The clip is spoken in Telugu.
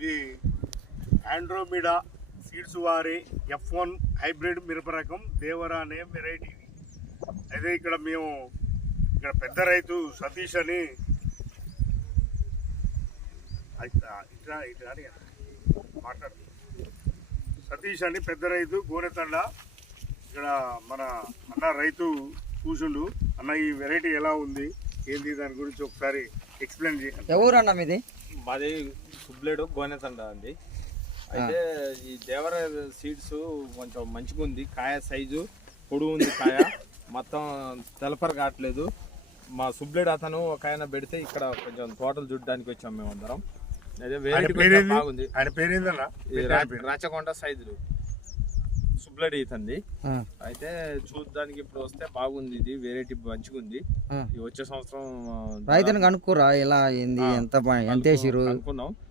ఇది ఆండ్రోమిడా సీడ్స్ వారి F1 హైబ్రిడ్ మిరప రకం దేవరా అనే వెరైటీ. అయితే ఇక్కడ పెద్ద రైతు సతీష్ అని సతీష్ అని పెద్ద రైతు గోనెతండ. ఇక్కడ మన అన్న రైతు కూర్చుండు. అన్న ఈ వెరైటీ ఎలా ఉంది ఏంటి దాని గురించి ఒకసారి ఎక్స్ప్లెయిన్ చేయండి. ఎవరన్నా మీది? మాది సుబ్లేడు గోనెతండ అండి. అయితే ఈ దేవర సీడ్స్ కొంచెం మంచిగా ఉంది. కాయ సైజు పొడుగు ఉంది. కాయ మొత్తం తెలపర కావట్లేదు. మా సుబ్లేడు అతను ఒక ఆయన పెడితే ఇక్కడ కొంచెం తోటలు చూడడానికి వచ్చాం మేము అందరం. అదే వెరైటీ బాగుంది. ఆయన పేరేందన్నా? రాచకొండ సైజులు సుబ్లేడు ఇతంది. అయితే చూడడానికి ఇప్పుడు వస్తే బాగుంది. ఇది వెరైటీ మంచిగా ఉంది. వచ్చే సంవత్సరం రైతుని కనుక్కోరా ఎలా ఎంత వేసిరు అనుకున్నాం.